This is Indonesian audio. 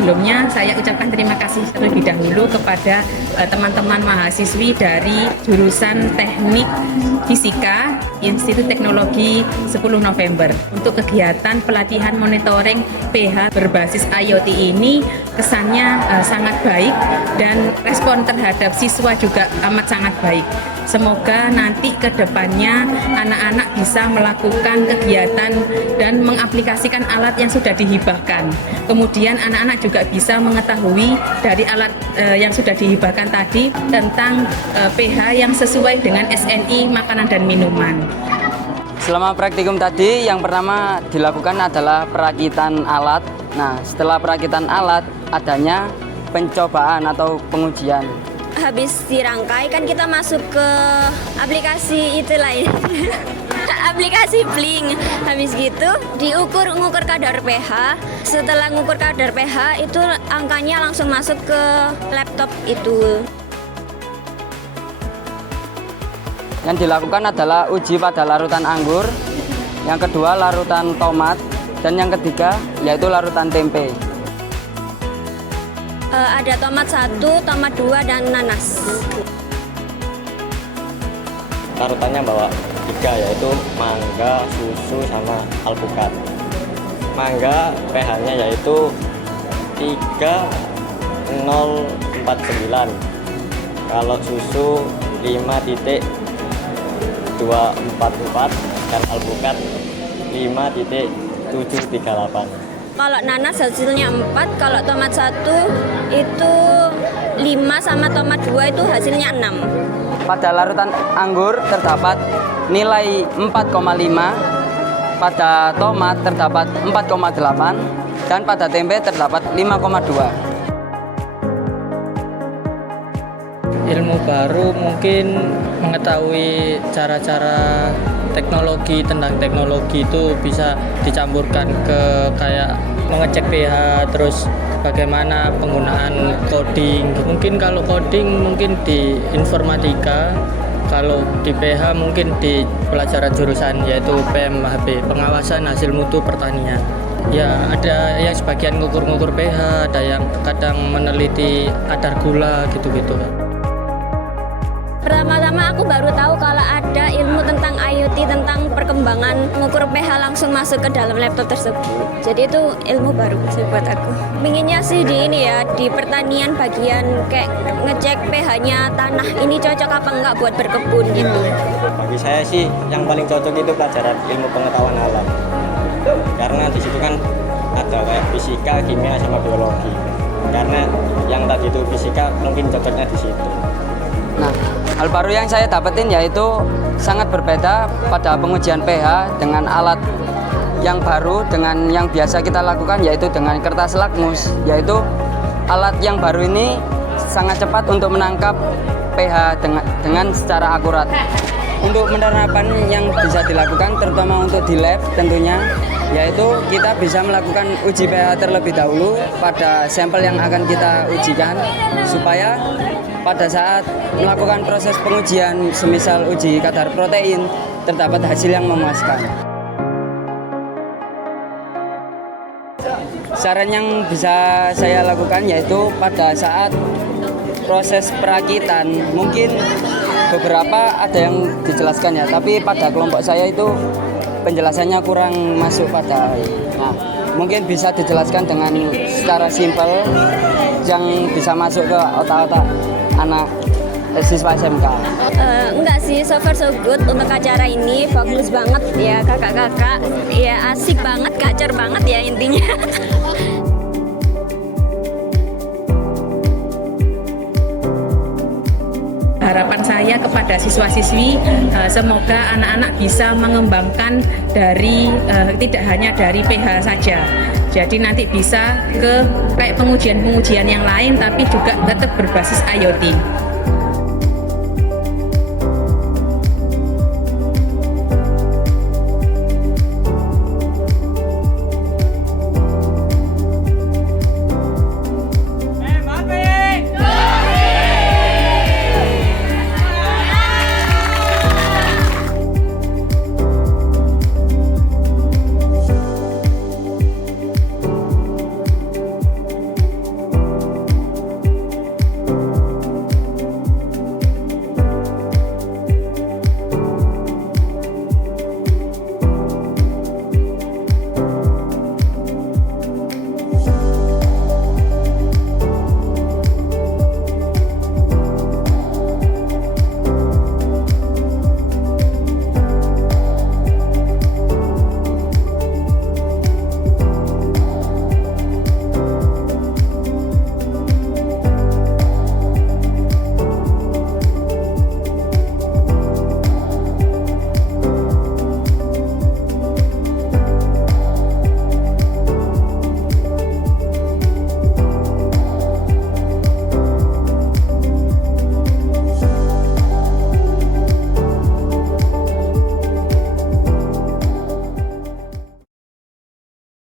Sebelumnya saya ucapkan terima kasih terlebih dahulu kepada teman-teman mahasiswi dari jurusan Teknik Fisika Institut Teknologi 10 November untuk kegiatan pelatihan monitoring pH berbasis IoT ini. Kesannya sangat baik dan respon terhadap siswa juga amat sangat baik. Semoga nanti ke depannya anak-anak bisa melakukan kegiatan dan mengaplikasikan alat yang sudah dihibahkan. Kemudian anak-anak juga bisa mengetahui dari alat yang sudah dihibahkan tadi tentang pH yang sesuai dengan SNI makanan dan minuman. Selama praktikum tadi, yang pertama dilakukan adalah perakitan alat. Nah, setelah perakitan alat, adanya pencobaan atau pengujian. Habis dirangkai kan kita masuk ke aplikasi itu lain. Aplikasi Blink. Habis gitu ngukur kadar pH. Setelah ngukur kadar pH itu angkanya langsung masuk ke laptop itu. Yang dilakukan adalah uji pada larutan anggur, yang kedua larutan tomat, dan yang ketiga yaitu larutan tempe. Ada tomat 1, tomat 2, dan nanas. Larutannya bawa 3, yaitu mangga, susu, sama alpukat. Mangga pH-nya yaitu 3,049. Kalau susu 5,244 dan alpukat 5,738. Kalau nanas hasilnya 4, kalau tomat 1 itu 5, sama tomat 2 itu hasilnya 6. Pada larutan anggur terdapat nilai 4,5, pada tomat terdapat 4,8, dan pada tempe terdapat 5,2. Ilmu baru mungkin mengetahui cara-cara teknologi, tentang teknologi itu bisa dicampurkan ke kayak mengecek pH, terus bagaimana penggunaan coding. Mungkin kalau coding mungkin di informatika, kalau di pH mungkin di pelajaran jurusan yaitu PMHB, pengawasan hasil mutu pertanian. Ya, ada yang sebagian ngukur-ngukur pH, ada yang kadang meneliti kadar gula gitu-gitu. Pertama-tama aku baru tahu kalau ada ilmu tentang IoT, tentang perkembangan mengukur pH langsung masuk ke dalam laptop tersebut. Jadi itu ilmu baru sih buat aku. Pinginnya sih di ini ya, di pertanian bagian kayak ngecek pH-nya tanah ini cocok apa enggak buat berkebun gitu. Bagi saya sih yang paling cocok itu pelajaran ilmu pengetahuan alam. Karena di situ kan ada kayak fisika, kimia, sama biologi. Karena yang tadi itu fisika mungkin cocoknya di situ. Nah, hal baru yang saya dapetin yaitu sangat berbeda pada pengujian pH dengan alat yang baru dengan yang biasa kita lakukan, yaitu dengan kertas lakmus. Yaitu alat yang baru ini sangat cepat untuk menangkap pH dengan secara akurat. Untuk penerapan yang bisa dilakukan terutama untuk di lab tentunya, yaitu kita bisa melakukan uji pH terlebih dahulu pada sampel yang akan kita ujikan, supaya pada saat melakukan proses pengujian, semisal uji kadar protein, terdapat hasil yang memuaskan. Saran yang bisa saya lakukan yaitu pada saat proses perakitan, mungkin beberapa ada yang dijelaskan ya, tapi pada kelompok saya itu penjelasannya kurang masuk pada. Nah, mungkin bisa dijelaskan dengan secara simpel yang bisa masuk ke otak-otak anak siswa SMK. Enggak sih, so far so good untuk acara ini, bagus banget ya kakak-kakak, ya asik banget, gacor banget ya intinya. Harapan saya kepada siswa-siswi, semoga anak-anak bisa mengembangkan dari tidak hanya dari pH saja. Jadi nanti bisa ke kayak pengujian-pengujian yang lain, tapi juga tetap berbasis IoT.